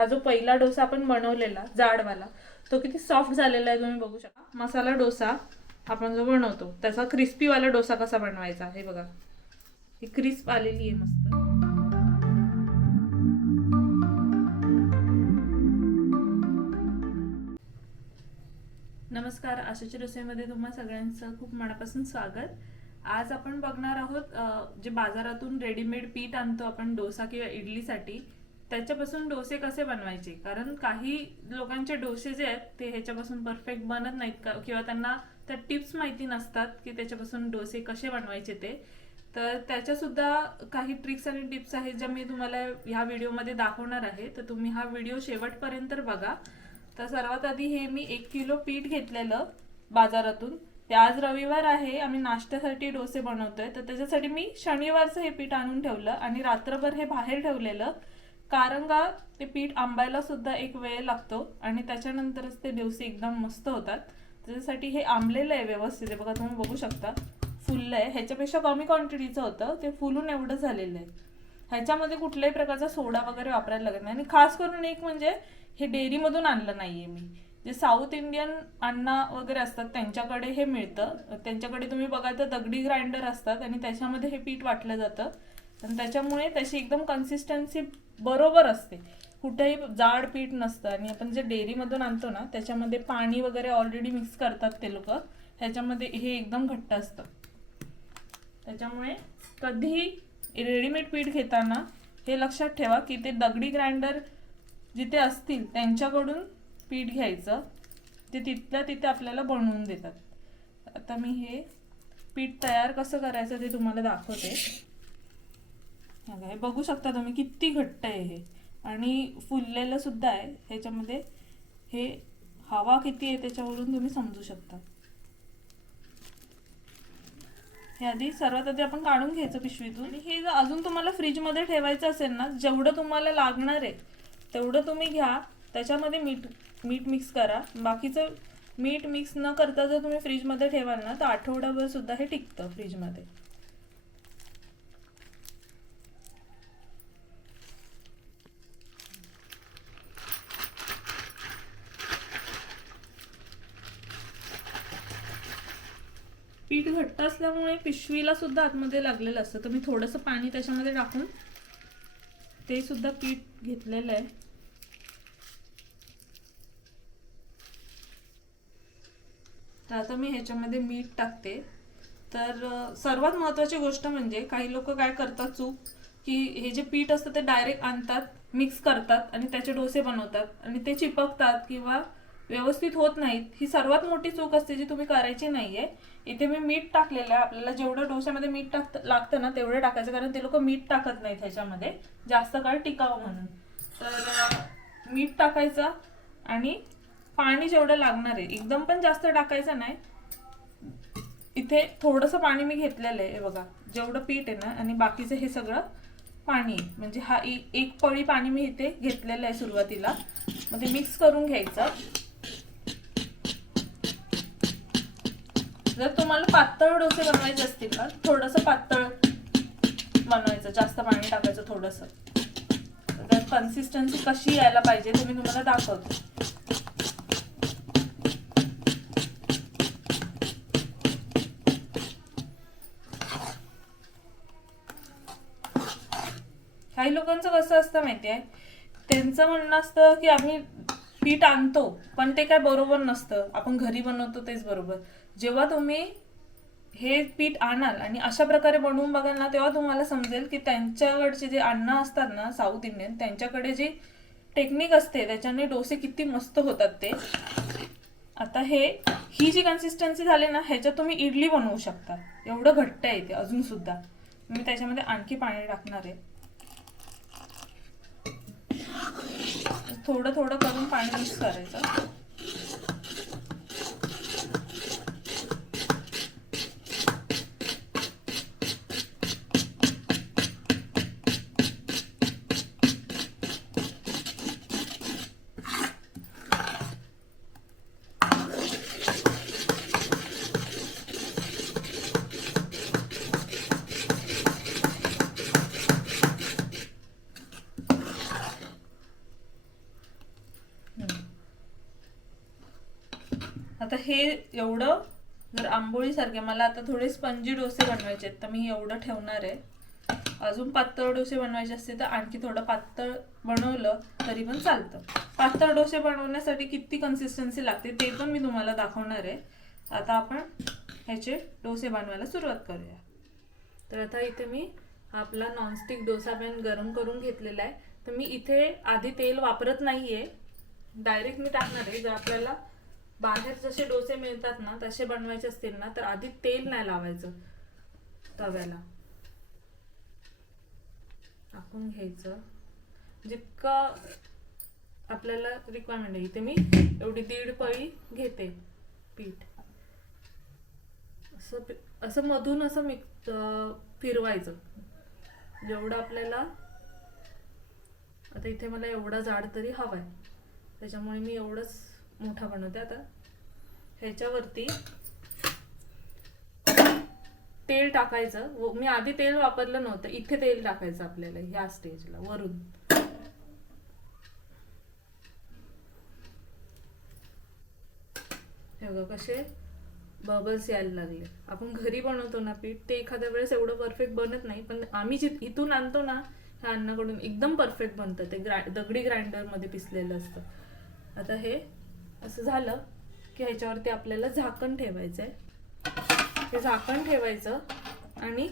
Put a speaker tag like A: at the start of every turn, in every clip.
A: हा जो पहिला डोसा आपण बनवलेला जाडवाला तो किती सॉफ्ट झालेला आहे तुम्ही बघू शकता. मसाला डोसा आपण जो बनवतो त्याचा क्रिस्पीवाला डोसा कसा बनवायचा हे बघा. ही क्रिस्प आलेली आहे मस्त. नमस्कार आशाच्या रस्त्यामध्ये तुम्हा सगळ्यांचं खूप मनापासून स्वागत. आज आपण बघणार आहोत जे बाजारातून रेडीमेड पीठ आणतो आपण डोसा किंवा इडलीसाठी त्याच्यापासून डोसे कसे बनवायचे? कारण काही लोकांचे डोसे जे आहेत ते ह्याच्यापासून परफेक्ट बनत नाहीत का? किंवा त्यांना त्या टिप्स माहिती नसतात की त्याच्यापासून डोसे कसे बनवायचे ते. तर त्याच्यासुद्धा काही ट्रिक्स आणि टिप्स आहेत ज्या मी तुम्हाला ह्या व्हिडिओमध्ये दाखवणार आहे. तर तुम्ही हा व्हिडिओ शेवटपर्यंत बघा. तर सर्वात आधी हे मी एक किलो पीठ घेतलेलं बाजारातून. ते आज रविवार आहे आम्ही नाश्त्यासाठी डोसे बनवतोय. तर त्याच्यासाठी मी शनिवारचं हे पीठ आणून ठेवलं आणि रात्रभर हे बाहेर ठेवलेलं. कारण का ते पीठ आंबायला सुद्धा एक वेळ लागतो आणि त्याच्यानंतरच ते दिवशी एकदम मस्त होतात. त्याच्यासाठी हे आंबलेलं आहे व्यवस्थित आहे. बघा तुम्ही बघू शकता. फुललं आहे. ह्याच्यापेक्षा कमी क्वांटिटीचं होतं. ते फुलून एवढं झालेलं आहे. ह्याच्यामध्ये कुठल्याही प्रकारचा सोडा वगैरे वापरायला लागत नाही. आणि खास करून एक म्हणजे हे डेअरीमधून आणलं नाही आहे मी. जे साऊथ इंडियन अण्णा वगैरे असतात त्यांच्याकडे हे मिळतं. त्यांच्याकडे तुम्ही बघा तर दगडी ग्राइंडर असतात आणि त्याच्यामध्ये हे पीठ वाटलं जातं. आणि त्याच्यामुळे त्याची एकदम कन्सिस्टन्सी बरोबर असते. कुठेही जाड पीठ नसतं आणि आपण जे डेअरीमधून आणतो ना त्याच्यामध्ये पाणी वगैरे ऑलरेडी मिक्स करतात ते लोक. ह्याच्यामध्ये हे एकदम घट्ट असतं. त्याच्यामुळे कधीही रेडीमेड पीठ घेताना हे लक्षात ठेवा की ते दगडी ग्राइंडर जिथे असतील त्यांच्याकडून पीठ घ्यायचं. ते तिथल्या तिथे आपल्याला बनवून देतात. आता मी हे पीठ तयार कसं करायचं ते तुम्हाला दाखवते. बघा, हे बघू शकता तुम्ही किती घट्ट आहे हे. आणि फुललेलं सुद्धा आहे. ह्याच्यामध्ये हे हवा किती आहे त्याच्यावरून तुम्ही समजू शकता. हे आधी सर्वात आधी आपण काढून घ्यायचं पिशवीतून. आणि हे जर अजून तुम्हाला फ्रीजमध्ये ठेवायचं असेल ना जेवढं तुम्हाला लागणार आहे तेवढं तुम्ही घ्या. त्याच्यामध्ये मीठ मीठ मिक्स करा. बाकीचं मीठ मिक्स न करता जर तुम्ही फ्रीजमध्ये ठेवाल ना तर आठवडाभर सुद्धा हे टिकतं फ्रीजमध्ये. पीठ घट्ट असल्यामुळे पिशवीला सुद्धा आतमध्ये लागलेलं असतं. तर मी थोडंसं पाणी त्याच्यामध्ये टाकून ते सुद्धा पीठ घेतलेलं आहे. तर आता मी ह्याच्यामध्ये मीठ टाकते. तर सर्वात महत्त्वाची गोष्ट म्हणजे काही लोक काय करतात चूक? की हे जे पीठ असतं ते डायरेक्ट आणतात मिक्स करतात आणि त्याचे डोसे बनवतात आणि ते चिपकतात किंवा व्यवस्थित होत नाहीत. ही सर्वात मोठी चूक असते जी तुम्ही करायची नाही आहे इथे मी मीठ टाकलेलं आहे. आपल्याला जेवढं डोश्यामध्ये मीठ टाक लागतं ना तेवढं टाकायचं कारण ते लोक मीठ टाकत नाहीत ह्याच्यामध्ये. जास्त काळ टिकावं म्हणून. तर मीठ टाकायचं आणि पाणी जेवढं लागणार आहे एकदम पण जास्त टाकायचं नाही. इथे थोडंसं पाणी मी घेतलेलं आहे बघा. जेवढं पीठ आहे ना आणि बाकीचं हे सगळं पाणी आहे. म्हणजे हा एक पळी पाणी मी इथे घेतलेलं आहे सुरुवातीला. मग ते मिक्स करून घ्यायचं. जर तुम्हाला पातळ डोसे बनवायचे असतील ना थोडंसं पातळ बनवायचं. जास्त पाणी टाकायचं थोडंसं. तर कन्सिस्टन्सी कशी यायला पाहिजे ते मी तुम्हाला दाखवते. काही लोकांचं कसं असतं माहिती आहे त्यांचं म्हणणं असतं की आम्ही पीठ आणतो पण ते काय बरोबर नसतं. आपण घरी बनवतो तेच बरोबर. जेव्हा तुम्ही हे पीठ आणाल आणि अशा प्रकारे बनवून बघाल ना तेव्हा तुम्हाला समजेल की त्यांच्याकडचे जे अन्न असतात ना साऊथ इंडियन त्यांच्याकडे जी टेक्निक असते त्याच्याने डोसे किती मस्त होतात ते. आता हे ही जी कन्सिस्टन्सी झाली ना ह्याच्यात तुम्ही इडली बनवू शकता. एवढं घट्ट आहे ते अजून सुद्धा. मी त्याच्यामध्ये आणखी पाणी टाकणार आहे. थोडं थोडं करून पाणी मिक्स करायचं. एवढं जर आंबोळीसारखे मला आता थोडे स्पंजी डोसे बनवायचे आहेत तर मी एवढं ठेवणार आहे. अजून पातळ डोसे बनवायचे असते तर आणखी थोडं पातळ बनवलं तरी पण चालतं. पातळ डोसे बनवण्यासाठी किती कन्सिस्टन्सी लागते ते पण मी तुम्हाला दाखवणार आहे. आता आपण ह्याचे डोसे बनवायला सुरुवात करूया. तर आता इथे मी आपला नॉनस्टिक डोसा पॅन गरम करून घेतलेला आहे. तर मी इथे आधी तेल वापरत नाही आहे डायरेक्ट मी टाकणार आहे. जर आपल्याला बाहेर जसे डोसे मिळतात ना तसे बनवायचे असतील ना तर आधी तेल नाही लावायचं तव्याला. टाकून घ्यायचं. जितकं आपल्याला रिक्वायरमेंट आहे इथे मी एवढी दीड पळी घेते पीठ. असं असं मधून असं मिक्स फिरवायचं. जेवढं आपल्याला आता इथे मला एवढा जाड तरी हवा आहे त्याच्यामुळे मी एवढंच मोठा बनवते आता. ह्याच्यावरती तेल टाकायचं. व- मी आधी तेल वापरलं नव्हतं. इथे तेल टाकायचं आपल्याला ह्या स्टेजला वरून. हे बघा कसे बबल्स यायला लागले. आपण घरी बनवतो ना पीठ ते एखाद्या वेळेस एवढं परफेक्ट बनत नाही. पण आम्ही जे इथून आणतो ना ह्या अन्नाकडून एकदम परफेक्ट बनतं. ते ग्रा दगडी ग्राइंडरमध्ये पिसलेलं असतं. आता हे असं झालं की ह्याच्यावरती आपल्याला झाकण ठेवायचं आहे हे झाकण ठेवायचं आणि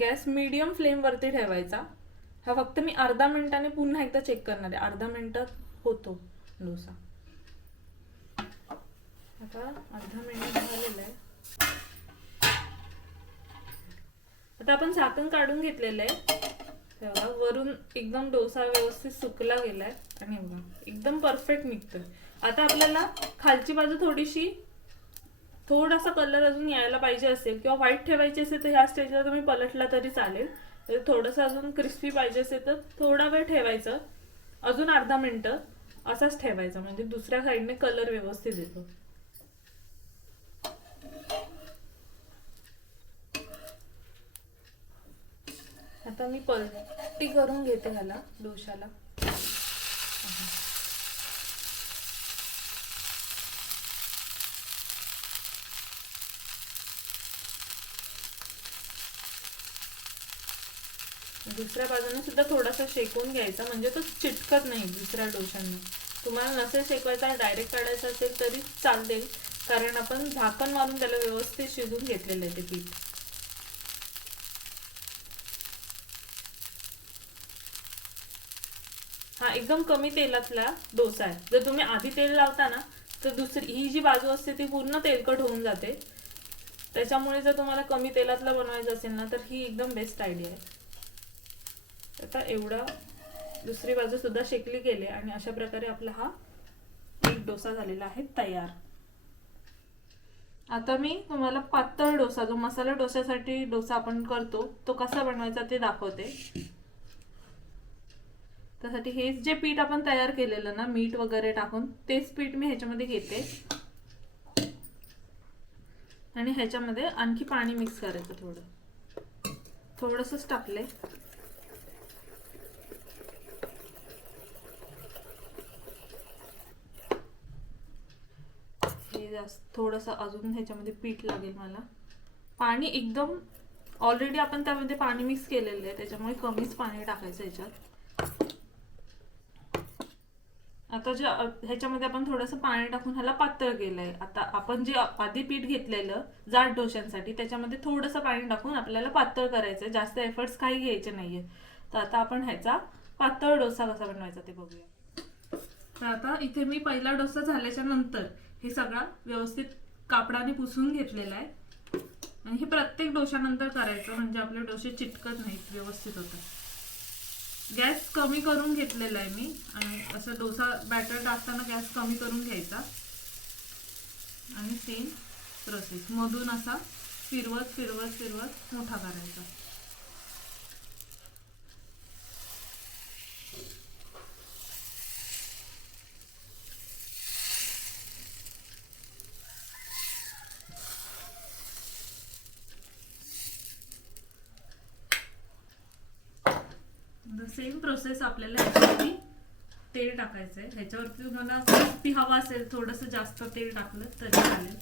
A: गॅस मीडियम फ्लेमवरती ठेवायचा. हा फक्त मी अर्धा मिनिटाने पुन्हा एकदा चेक करणार आहे. अर्धा मिनिटात होतो डोसा. आता अर्धा मिनिट झालेला आहे. आता आपण झाकण काढून घेतलेलं आहे. तेव्हा वरून एकदम डोसा व्यवस्थित सुकला गेलाय. आणि बघा एकदम परफेक्ट निघतोय. आता आपल्याला खालची बाजू थोडीशी थोडासा कलर अजून यायला पाहिजे असेल किंवा व्हाईट ठेवायची असेल तर ह्या स्टेजला तुम्ही पलटला तरी चालेल. तर थोडंसं अजून क्रिस्पी पाहिजे असेल तर थोडा वेळ ठेवायचं. अजून अर्धा मिनटं असंच ठेवायचं. म्हणजे दुसऱ्या साईडने कलर व्यवस्थित येतो. आता मी पलटी करून घेते ह्याला डोशाला दुसऱ्या बाजूने सुद्धा थोडासा शेकून घ्यायचा. म्हणजे तो चिटकत नाही दुसऱ्या डोशांना तुम्हाला नसेल शेकवायचा डायरेक्ट काढायचा असेल तरी चालते कारण आपण झाकण मारून त्याला व्यवस्थित शिजून घेतलेलं आहे ते पीठ. हा एकदम कमी तेलातला डोसा आहे. जर तुम्ही आधी तेल लावता ना तर दुसरी ही जी बाजू असते ती पूर्ण तेलकट होऊन जाते. त्याच्यामुळे जर तुम्हाला कमी तेलातला बनवायचं असेल ना तर ही एकदम बेस्ट आयडिया आहे. आता एवढा दुसरी बाजू सुद्धा शेकली गेले आणि अशा प्रकारे आपला हा एक डोसा झालेला आहे तयार. आता मी तुम्हाला पातळ डोसा जो मसाला डोसासाठी डोसा आपण करतो तो कसा बनवायचा ते दाखवते. त्यासाठी हे जे पीठ आपण तयार केलेलं ना मीठ वगैरे टाकून तेच पीठ मी ह्याच्यामध्ये घेते. आणि ह्याच्यामध्ये आणखी पाणी मिक्स करायचं थोडं. थोडंसंच टाकले जास्त थोडंसं अजून ह्याच्यामध्ये पीठ लागेल मला. पाणी एकदम ऑलरेडी आपण त्यामध्ये पाणी मिक्स केलेलं आहे त्याच्यामुळे कमीच पाणी टाकायचं ह्याच्यात. आता जे ह्याच्यामध्ये आपण थोडंसं पाणी टाकून ह्याला पातळ केलंय. आता आपण जे आधी पीठ घेतलेलं जाड डोश्यांसाठी त्याच्यामध्ये थोडंसं पाणी टाकून आपल्याला पातळ करायचं जास्त एफर्ट्स काही घ्यायचे नाहीये. तर आता आपण ह्याचा पातळ डोसा कसा बनवायचा ते बघूया. तर आता इथे मी पहिला डोसा झाल्याच्यानंतर हे सगळा व्यवस्थित कापडाने पुसून घेतलेला आहे. आणि हे प्रत्येक डोशानंतर करायचं म्हणजे आपले डोसे चिटकत नाहीत व्यवस्थित होतात. गॅस कमी करून घेतलेला आहे मी आणि असं डोसा बॅटर टाकताना गॅस कमी करून घ्यायचा. आणि सेम प्रोसेस मधून असा फिरवत फिरवत फिरवत मोठा करायचा. सेम प्रोसेस आपल्याला ह्याच्यामध्ये तेल टाकायचंय. ह्याच्यावरती तुम्हाला क्रिस्पी हवा असेल थोडस जास्त तेल टाकलं तरी चालेल.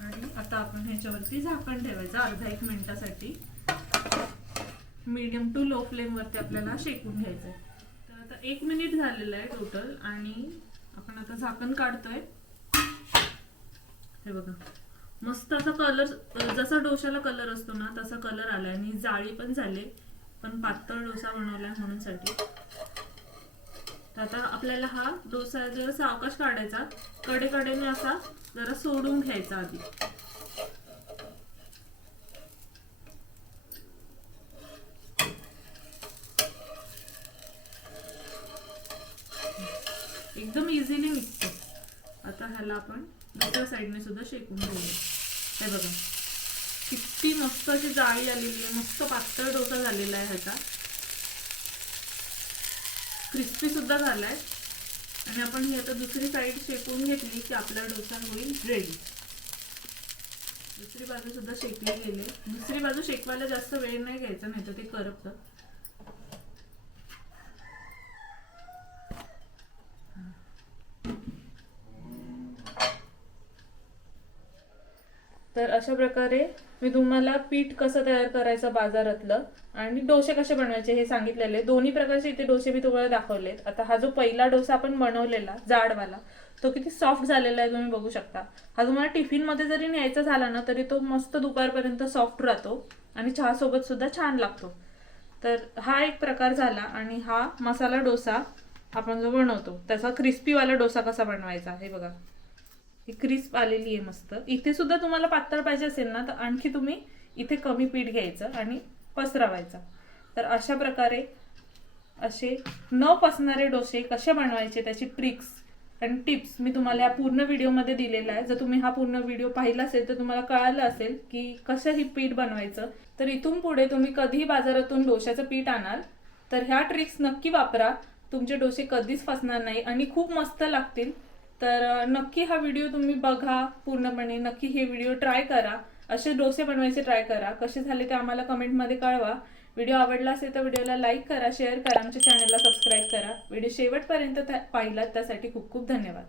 A: आणि आता आपण ह्याच्यावरती झाकण ठेवायचं अर्धा एक मिनिटासाठी. मीडियम टू लो फ्लेम वरती आपल्याला शेकून घ्यायचंय. तर आता एक मिनिट झालेलं आहे टोटल आणि आपण आता झाकण काढतोय. हे बघा. मस्त असा कलर जसा डोशाला कलर असतो ना तसा कलर आला आणि जाळी पण झाले पण पातळ डोसा बनवलाय म्हणून साठी. तर आता आपल्याला हा डोसा जरा सावकाश काढायचा. कडे कडेने असा जरा सोडून घ्यायचा आधी. एकदम इझिली निघतो आता ह्याला आपण दुसऱ्या साईडने सुद्धा शेकून घेऊया. हे बघा. किती मस्त अशी जाळी आलेली आहे. मस्त पातळ डोसा झालेला आहे ह्याचा. क्रिस्पी सुद्धा झालाय. आणि आपण ही आता दुसरी साईड शेकून घेतली की आपला डोसा होईल रेडी दुसरी बाजू सुद्धा शेकली गेली. दुसरी बाजू शेकवायला जास्त वेळ नाही घ्यायचा नाही तर ते करपतं तर अशा प्रकारे मी तुम्हाला पीठ कसं तयार करायचं बाजारातलं आणि डोसे कसे बनवायचे हे सांगितलेले. दोन्ही प्रकारचे इथे डोसे मी तुम्हाला दाखवलेत. आता हा जो पहिला डोसा आपण बनवलेला जाडवाला तो किती सॉफ्ट झालेला आहे तुम्ही बघू शकता. हा तुम्हाला टिफिनमध्ये जरी न्यायचा झाला ना तरी तो मस्त दुपारपर्यंत सॉफ्ट राहतो आणि चहासोबत सुद्धा छान लागतो. तर हा एक प्रकार झाला आणि हा मसाला डोसा आपण जो बनवतो त्याचा क्रिस्पीवाला डोसा कसा बनवायचा हे बघा. ही क्रिस्प आलेली आहे मस्त. इथे सुद्धा तुम्हाला पातळ पाहिजे असेल ना तर आणखी तुम्ही इथे कमी पीठ घ्यायचं आणि पसरवायचा. तर अशा प्रकारे असे न पसणारे डोसे कसे बनवायचे त्याची ट्रिक्स आणि टिप्स मी तुम्हाला या पूर्ण व्हिडिओमध्ये दिलेला आहे. जर तुम्ही हा पूर्ण व्हिडिओ पाहिला असेल तर तुम्हाला कळालं असेल की कसं ही पीठ बनवायचं. तर इथून पुढे तुम्ही कधीही बाजारातून डोश्याचं पीठ आणाल तर ह्या ट्रिक्स नक्की वापरा. तुमचे डोसे कधीच फसणार नाही आणि खूप मस्त लागतील. तर नक्की हा व्हिडिओ तुम्ही बघा पूर्णपणे. नक्की हे व्हिडिओ ट्राय करा. असे डोसे बनवायचे ट्राय करा. कसे झाले ते आम्हाला कमेंटमध्ये कळवा. व्हिडिओ आवडला असेल तर व्हिडिओला लाईक करा शेअर करा आमच्या चॅनलला सबस्क्राईब करा. व्हिडिओ शेवटपर्यंत त्या- पाहिलात त्यासाठी खूप खूप धन्यवाद.